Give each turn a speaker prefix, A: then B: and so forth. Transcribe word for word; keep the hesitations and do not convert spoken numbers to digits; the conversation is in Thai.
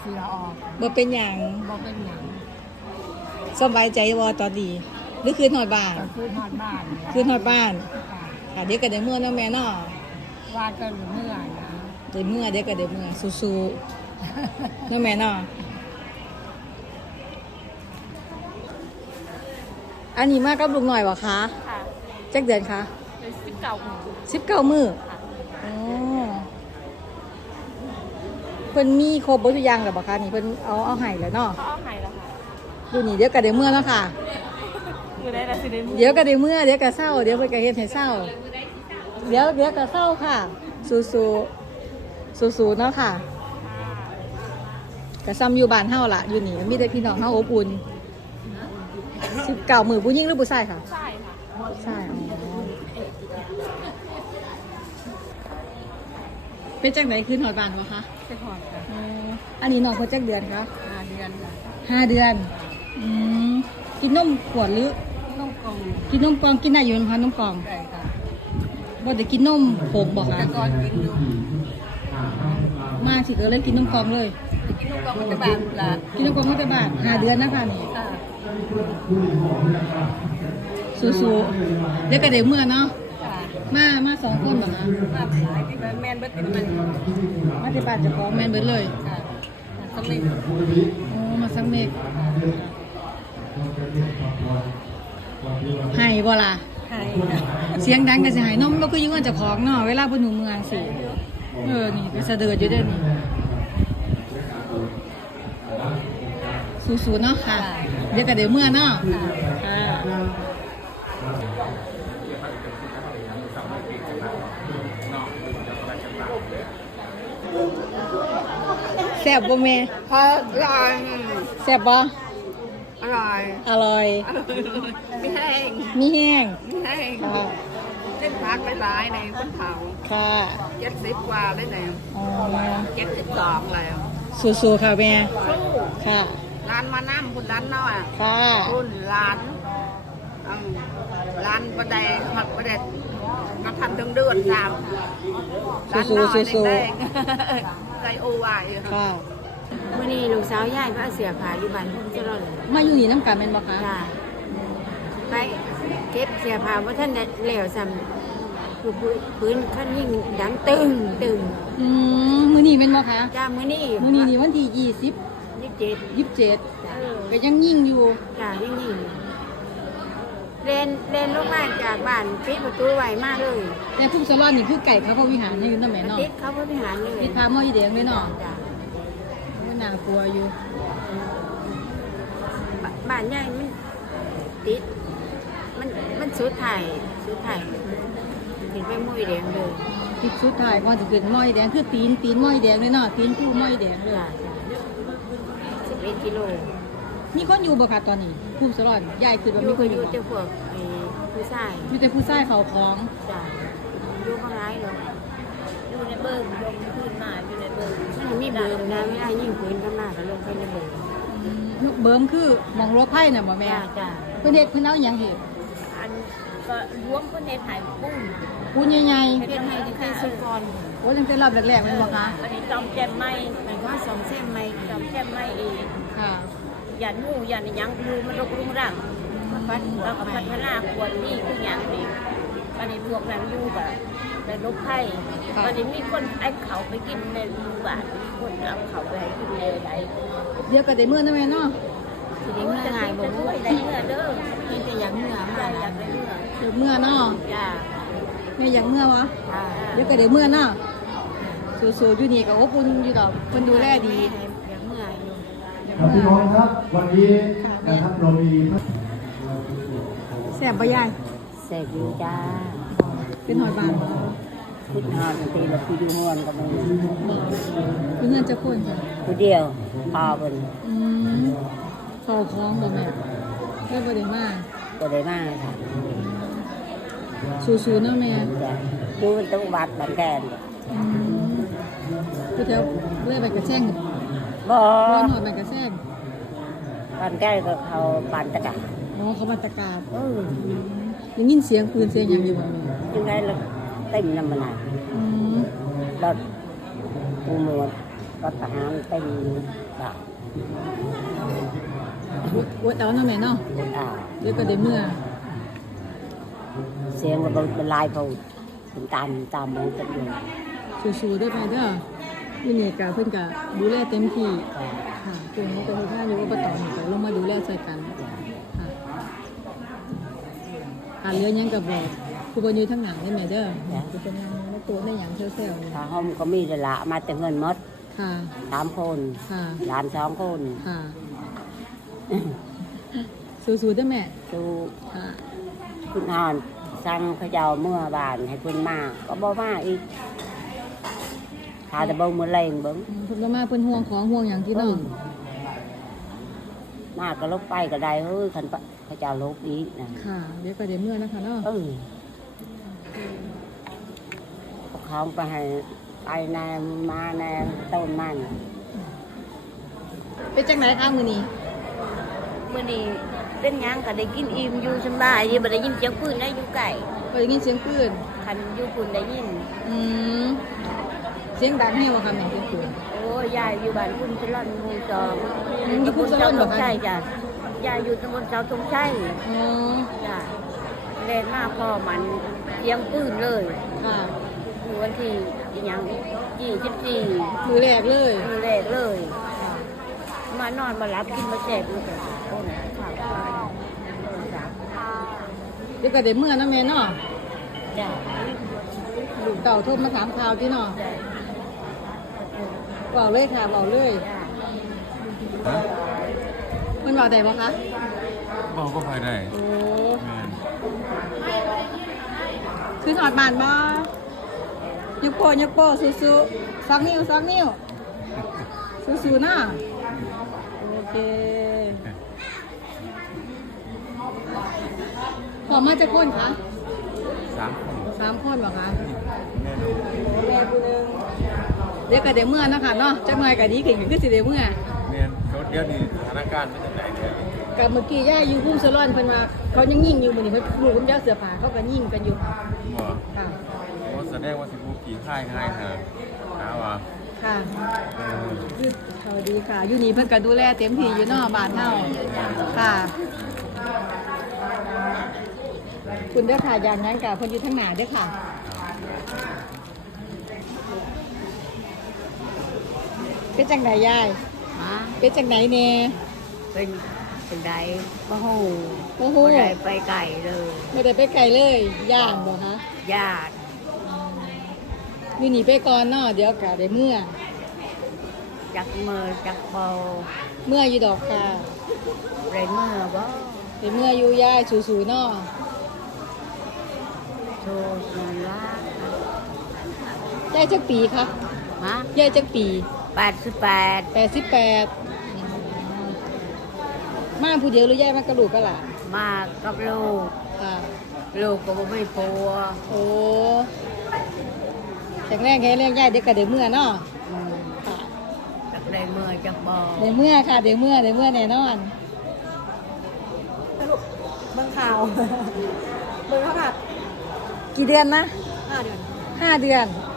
A: เสียออก
B: บ่เป็นหยัง
A: บ่เป็นหยัง
B: สบายใจบ่ตอนนี้หรือคืนฮอดบ้าน
A: ก็คืนฮอดบ้าน
B: คืนฮอดบ้านค่ะเดี๋ยวก็ได้เมื่อเนาะแม่เนาะ
A: ว่าก็เมื่อนะ
B: ได้เมื่อเดี๋ยวก็ได้เมื่อสู้ๆเนาะแม่เนาะอันนี้มากับลูกหน่อยบ่คะ
C: ค่ะ
B: จักเดือนคะ
C: สิบเก้ามื้อ
B: สิบเก้ามื้ออ๋อเพิ่นมีครบเบิดทุกอย่างแล้วบ่คะนี่เพิ่นเอาเอาให้แล้วเนาะ
C: เขาเอาให้แล้วค่ะ
B: อยู่นี่เดี๋ยวก็ได้เมื่อเนาะค่ะ
C: มื้อใดล่ะสิได้มื้อ
B: เดี๋ยวก็ได้เมื่อเดี๋ยวก็เศร้าเดี๋ยวเพิ่นก็เฮ็ดให้เศร้าเดี๋ยวเดี๋ยวก็เศร้าค่ะสู้ๆสู้ๆเนาะค่ะก็ซ้ำอยู่บ้านเฮาล่ะอยู่นี่มีแต่พี่น้องเฮาอบอุ่นสิบเก้ามื้อผู้หญิงหรือผู้ชายค่ะ
C: ใช่ค่ะ
B: ผู้ชายอ๋อเป็นจังไดคืนฮอดบ้านบ่คะ
A: ไปฮอดค่ะ
B: อ๋ออันนี้น้องเพิ่นจักเดือนคะ
A: ห้าเดือนค่ะ
B: ห้าเดือนอืมกินนมขวดหรือ
A: น้องกง
B: กินนมกล่องกินได้อยู่มั้ยคะนมกล่อง
A: ได้ค่ะ
B: บ่ได้กินนมผงบ่คะ
A: แต่ก่อนกินอยู่
B: มาสิก็เลยกินนมกล่องเลย
A: กินน้องกงมันจะบานล่ะ
B: กินนมกล่องมันจะบาดห้าเดือนนะคะนี่
A: ค่ะ
B: สู้ๆเดี๋ยวก็ได้เมื่อเนาะ
A: ค่ะ
B: มามาสองคนบ่คะ
A: มาหลายที่แม่นเบิดติดมัน
B: มาที่บ้านเจ้าของแม่นเบิดเลย
A: ค่ะสำเร็จ
B: โอ้มาสักเมกให้บ่ล่ะ
A: ให้ค่ะ
B: เสียงดังก็สิให้นมเราคืออยู่กันเจ้าของเนาะเวลาเพิ่นอยู่เมืองสิเออนี่ไปเสด็จอยู่เด้อนี่สู้ๆเนาะค่ะเดี๋ยวก็ได้เมื่อเนาะค่ะแซ่บบ่แม่
A: พอลอย
B: แซ่บบ่
A: อร่อย
B: อร่อย
A: ไม่แห้ง
B: มีแห้ง
A: ไม่แห้ง
B: ค่ะ
A: เล่นพักหลายๆในคนเผา
B: ค่ะ
A: เจ็ดสิบกว่าได้แล้ว
B: อ๋อ
A: เจ็ดสิบสองแล้ว
B: สู้ๆค่ะแม่
A: สู้
B: ค่ะ
A: ร้านมาน้ำคุณร้านเนาะ
B: ค่ะ
A: คุณร้านร้านประเดงผักประเดงกระทันถึงเดือนสามร้านน้อยแดงใจโอวาย
B: ค่ะ
C: วันนี้ลูกสาวย่ายก็เสียผาอยู่บ้านพุ่มเจริญ
B: มาอยู่นี่น้ำกันเป็นบ่คะ
C: ค่ะไปเก็บเสียผาว่าท่านเหลวซ้ำลูกปืนขั้นยิ่งดังตึงตึง
B: อืมมื้อนี้เป็นบ่คะ
C: จ้ามื้อนี้
B: มื้อนี้นี่วันที่ยี่สิบ
C: ยี่สิบเจ็ด
B: ยี่สิบเจ็ดก็ยังยิ่งอยู่
C: จ้ายังยิ่งเล่นเล่นลงมาจากบ้านปิดประตูไวมากเลย
B: แต่พุ่มสลอนนี่คือไก่เขาก็วิหารให้อยู่นั่นแหละเนาะ
C: ติดเขาก็วิหารเลย
B: ติดพาหม้ออีแดงเลยเนาะก็น่ากลัวอยู่
C: บ้านใหญ่มันติดมันมันสุดถ่ายสุดถ่ายถึงไปหม้ออีแดงเลย
B: ติดสุดท้ายก่อนจะเกิดหม้ออีแดงคือตีนตีนหม้ออีแดงเลยเนาะตีนผู้หม้ออีแดงเลย
C: สิบเอ็ดกิโล
B: มีคนอยู่บ่คะตอนนี้พุ่มสลอนใหญ่คือแบบมีคนอยู่
C: เจ้าพวกผู้ชาย
B: มีแต่ผู้ชายเขาคล้อง
C: จ้ะอยู่ข้างไรหรออยู่ในเบิร์ลงพื้นมาอยู่ในเบิร์มันมีเบิร์นะไม่ได้ยิ่งพื้นข้างหน้าก็ลงไปในเบิร์
B: เบิร์มคือมองรถไผ่น่ะบ่แม่
C: จ้ะ
B: เพิ่นเฮ็ดเพิ่นเอาหยังเฮ็ด
C: อันก็รวมเพิ่นเฮ็ดให้ปุ้ง
B: ปุ้งใหญ่
C: ๆเฮ็ดให้ที่เป็นสุกร
B: โอ้ตั้งแต่รอบแรกๆแม่นบ่คะ
C: อันนี้จอมแจ่มไม้หมายความว่าสองเส้นไม้จอมแจ่มไม้เอง
B: ค่ะ
C: ยันหูยันยังดูมันรกรุงรังพัฒแล้วก็พัฒนาควรนี่คืออย่างนี้อันนี้พวกนั้นอยู่แบบในลกไผ่อันนี้มีคนไอ้เขาไปกินในหมู่บ้านมีคนเอาเขาไปให้กินในใด
B: เดี๋ยวก็ได้มื้อนะแม่เนาะ
C: สิได้มื้อง่ายบ่มื้อได้มื้อเด้อมีแต่อยากมื้อมาอยากได้มื้อ
B: เดี๋ยวมื้อเนาะ
C: จ้า
B: แม่อยากมื้อวะ
C: จ้า
B: เดี๋ยวก็ได้มื้อเนาะสู้ๆอยู่นี่ก็อบอุ่นอยู่ดอกเพิ่นดูแลดี
C: อยากมื้ออยู่
D: พี่น้องครับวันนี้นะครับเรามี
B: แซ่บบ่ยาย
C: แซ่บอยู่จ้า
B: เป็นหอยบานบ่
C: ขึ้นหอดตีละพี่ดูฮ้อนก็บ่
B: มีเงินจะคนจ้ะ
C: ผู้เดียวพาเพิ่น
B: อืมเข้าคล้องบ่แม่แค่บ่ได้มา
C: บ่ได้มาค่ะ
B: สู้ๆเนาะแม่
C: จ้ะอยู่ตรงวัดบ้านแก่น
B: อืมคือแถวเรื่อยไปกระแซง
C: บ่
B: บ่นอนไปกระแซง
C: บ้านแก่ก็เขาบ้านตะกา
B: อ๋อเขาบ้านตะกาเออได้ยินเสียงปืนเสียงหยังอยู่บ่แม่
C: จังได๋ล่ะเต็มนำมันน่ะ
B: อืม
C: รถปูหมดก็ทหารเป็นบาท
B: อวดเอาเนาะแม่เนาะ
C: คนอ่า
B: เดี๋ยวก็ได้เมื่อ
C: เสียงมันเป็นลายเขาเป็นตามตามมันจะอยู่
B: สู้ๆเด้อไปเด้อวินี่กะเพิ่นกะดูแลเต็มที่ค่ะเพิ่นก็เฮ็ดงานอยู่อบตนี่ก็ลงมาดูแลช่วยกันค่ะอ่าเรื่องหยังก็บอกผู้บ่อยู่ทางหนังได้แม่เด้อผู้เป็นนางในตัวในหยังเซลล์ๆนี่
C: ถ้าห้องก็มีแต่ละมาแต่เงินหมด
B: ค่ะ
C: สามคน
B: ค่ะ
C: หลานสองคน
B: ค่ะสู้ๆเด้อแม่
C: ดู
B: ค่ะ
C: คุณหอนสั่งเขาเจ้าเมื่อบานให้คุณมาก็บ่มาอีกถ้าแต่เบิ่งมือแรงเบิ่ง
B: อืมเพิ่นบ่มาเพิ่นห่วงของห่วงหยังที่เนาะ
C: มาก็ลบไปก็ได้เฮ้ยคันปะเขาเจ้าลบอีกนะ
B: ค่ะเดี๋ยวก็ได้เมื่อนะคะเนาะ
C: เออเขาไปให้ไปแนมมาแนมต้นมัน
B: เป็นจังไหนคะมื้อนี้
C: เมื่อนี้เป็นหยังก็ได้กินอิ่มอยู่สบายอยังบ่ได้ยินเสียงปืนได้อยู่ไก่
B: บ่ได้ยินเสียงปืน
C: คันอยู่ปืนได้ยิน
B: อืมเสียงดังแฮ่บ่คะแม่เสียงปืน
C: โอ้ยายอยู่บ้านคุณชลอนหมู่สอง
B: อืมอยู่คุณชลอนเหรอคะ
C: ใช่จ้ะยายอยู่ตำบลเสาธงชัย
B: อ๋อ
C: จ้ะเล่นมาพ่อมันเสียงปืนเลย
B: ค่ะ
C: คือวันที่อีหยังยี่สิบสี่
B: มือแรกเลย
C: มือแรกเลย มานอนมารับกินมาแจกมาแต่โอ้ยข่าวข่าว
B: เดี๋ยวก็ได้เมื่อเนาะแม่เนาะ
C: จ้ะ
B: ลูกเต่าโทรมาถามข่าวที่เนาะ
C: จ้ะ
B: เว้าเลยค่ะเว้าเลย
C: จ้ะ
E: ฮะ
B: เพิ่นเว้าได้บ่คะ
E: บอกก็ภายได้
B: โอ้
E: แม่น
B: คือหอดบ้านบ่ยกโป้ยกโป้สู้ๆสักนิ้วสักนิ้วสู้ๆนะโอเคพอมาจากคนคะ
E: สามคน
B: สามคนเหรอคะ
E: แม่น
B: โอ้แม่ผู้หนึงเดี๋ยวก็ได้เมื่อนะคะเนาะจักหน่อยก็ดีขึ้นก็คือสิได้เมื่อ
E: แม่นเขาเดี๋ยวนี้สถานการณ์เป็นจังไดเนี่ย
B: กับเมื่อกี้ย่าอยู่คุ้มสลอนเพิ่นว่าเขายังยิงอยู่มื้อนี้เพิ่นลูกเพิ่นเจ้าเสื้อผ้าเขาก็ยิงกันอยู่
E: บ่
B: ค่ะ
E: โอ้แสดงว่าสิผู้กี่ค่ายค่ายหาหาว่า
B: ค่ะ
E: เออ
B: คือสวัสดีค่ะ อยู่นี่เพิ่นก็ดูแลเต็มที่อยู่เนาะบ้านเฮาค่ะ คุณเด้อค่ะอย่างนั้นกับเพิ่นอยู่ทางหน้าเด้อค่ะ เป็นจังไดยาย
C: ฮะ
B: เป็นจังไดแน่
C: เป็นเป็นไดมะฮู
B: โอ้โห
C: บ่ได้ไปไก่เลย
B: ไม่ได้ไปไกลเลยย่างบ่คะ
C: ญาติ
B: อยู่นี่ไปก่อนเนาะเดี๋ยวก็ได้เมื่อ
C: จักมือจักเบา
B: เมื่ออยู่ดอกค่ะ
C: ไรเมื่อบ่
B: ได้เมื่ออยู่ยายสู้ๆเนาะ
C: โชว์สนลาย
B: ายจักปีคะ
C: ฮะ
B: ยายจักปี
C: แปดสิบแปด
B: แปดสิบแปดมาผู้เดียวหรือยายมากระดูกกระหล่ะ
C: มากับลูก
B: ค่ะ
C: ลูกก็บ่ไม่ปัว
B: โอ้แข็งแรงแข็งแรงยายเด็กกับเด็กเมื่อเนาะ
C: อืม
B: ค่ะ
C: จักได้เมื่อจักบ่
B: เด็กเมื่อค่ะเด็กเมื่อเด็กเมื่อแน่นอนสรุปเบิ่งข่าว เบิ่งเขาค่ะกี่เดือนนะห้าเดือนห้าเดือน